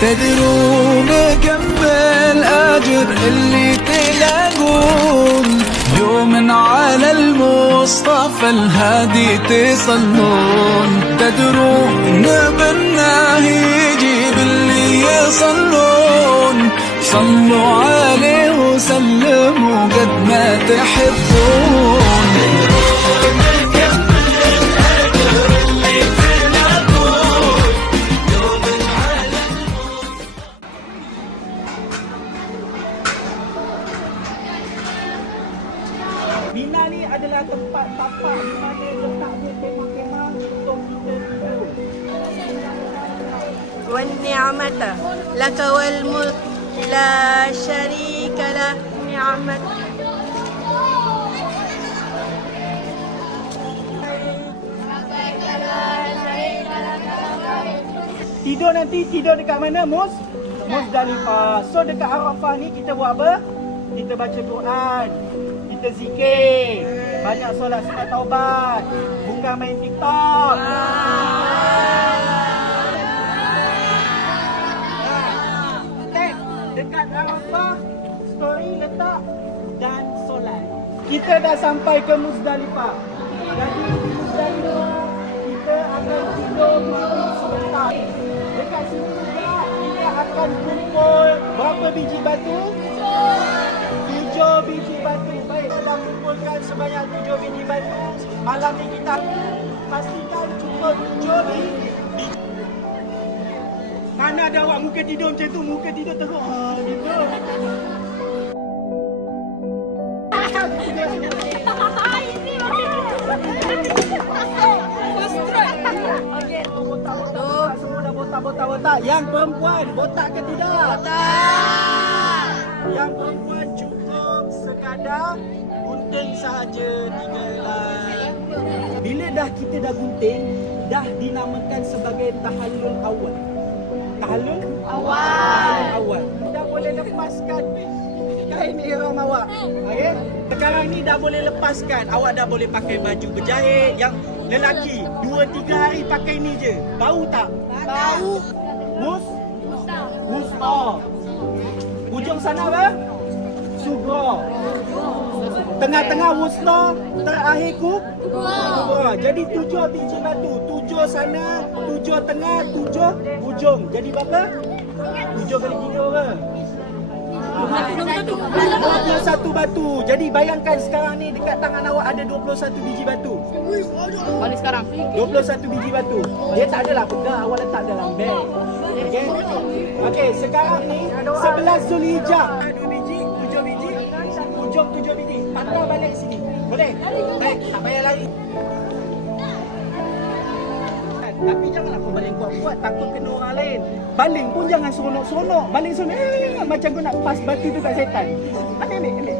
تدرون كم بالأجر اللي تلاقون يوم على المصطفى الهادي تصلون. تدرون بالله يجيب اللي يصلون. صلوا عليه وسلموا قد ما تحبون Mina ni adalah tempat tapak di mana letaknya kemah-kemah untuk kita tidur. والنعمة لك والملك لا شريك له نعمة Tidur nanti tidur dekat mana? Mus? Muzdalifah. So dekat Arafah ni kita buat apa? Kita baca Quran. Kita zikir. Banyak solat sunat taubat. Bukan main TikTok. Ted, dekat Arafah story letak dan solat. Kita dah sampai ke Muzdalifah. Jadi sebanyak tujuh biji batu. Malam ni kita pastikan cukup tujuh biji. Mana ada awak muka tidur macam tu? Muka tidur teruk. Ha, tidur. Botak, semua dah botak, botak, botak. Yang perempuan, botak ke tidak? Botak. Yang perempuan cukup sekadar sahaja tiga helai. Bila dah kita dah gunting, dah dinamakan sebagai tahallul awal. Tahallul awal. Awal. Dah boleh lepaskan kain ihram awak. Okey? Sekarang ni dah boleh lepaskan. Awak dah boleh pakai baju berjahit yang lelaki 2 3 hari pakai ni je. Bau tak? Bau. Mus? Musta. Ujung sana apa? Sugra. Tengah-tengah wusta, terakhir kub. Kubra. Jadi tujuh biji batu. Tujuh sana, tujuh tengah, tujuh ujung. Jadi berapa? Tujuh kali tiga ke? 21 batu. Jadi bayangkan sekarang ni dekat tangan awak ada 21 biji batu. Balik sekarang 21 biji batu. Dia tak adalah pegang awak letak dalam beg. Okey. Okey, sekarang ni 11 Zulhijjah. Ujung 7 biji. Patah balik sini. Boleh? Baik, tak payah lari. Tapi janganlah kau baling kuat-kuat Takut kena orang lain Baling pun jangan seronok-seronok Baling seronok eh, Macam kau nak pas batu tu kat setan Ambil, ambil, ambil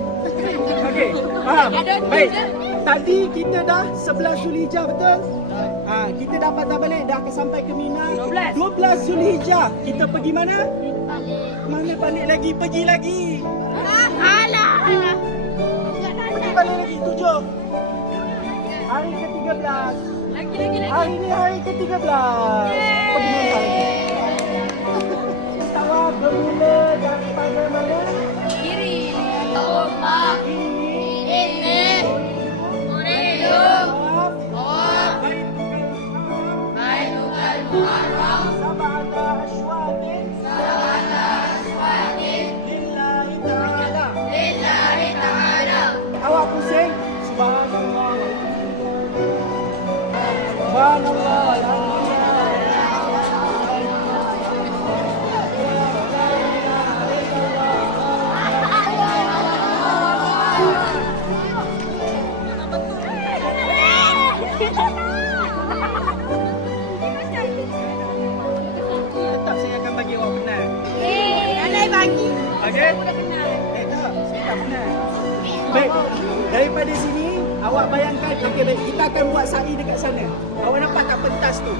Okey, faham? Baik Tadi kita dah 11 Zulhijjah betul? Ha, kita dah patah balik Dah sampai ke Mina 12 12 Zulhijjah Kita pergi mana? Mana balik lagi? Pergi lagi lagi Tujuh Hari ke-13 Hari ni hari ke-13 Pergi nampak lagi Tawaf bermula daripada mana? Kiri, tombak, Ini Eh, bagi. Okey? Eh? Tak, saya tak benar Baik, daripada sini Awak bayangkan, okey baik. Kita akan buat sa'i dekat sana. Awak nampak kat pentas tu?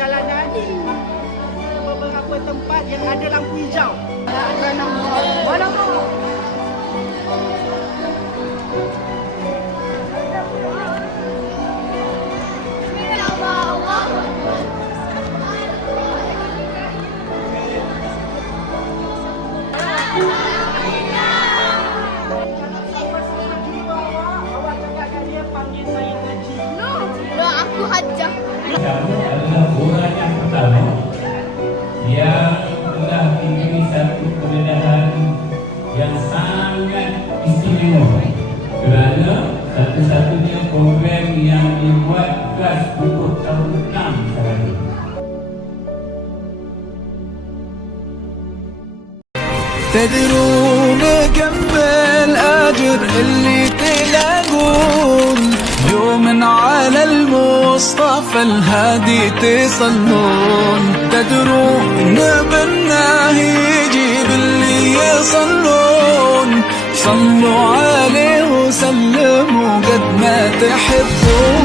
perjalanan ke beberapa tempat yang ada lampu hijau. Walaupun. yang telah diberi satu pendedahan yang sangat istimewa kerana satu-satunya program yang dibuat kelas untuk tahun 6 sekarang ini. تدرون كم بالأجر اللي تلاقون يوم على المصطفى الهادي تصلون. تدرون بالله يجيب اللي يصلون. صلوا عليه وسلموا قد ما تحبون.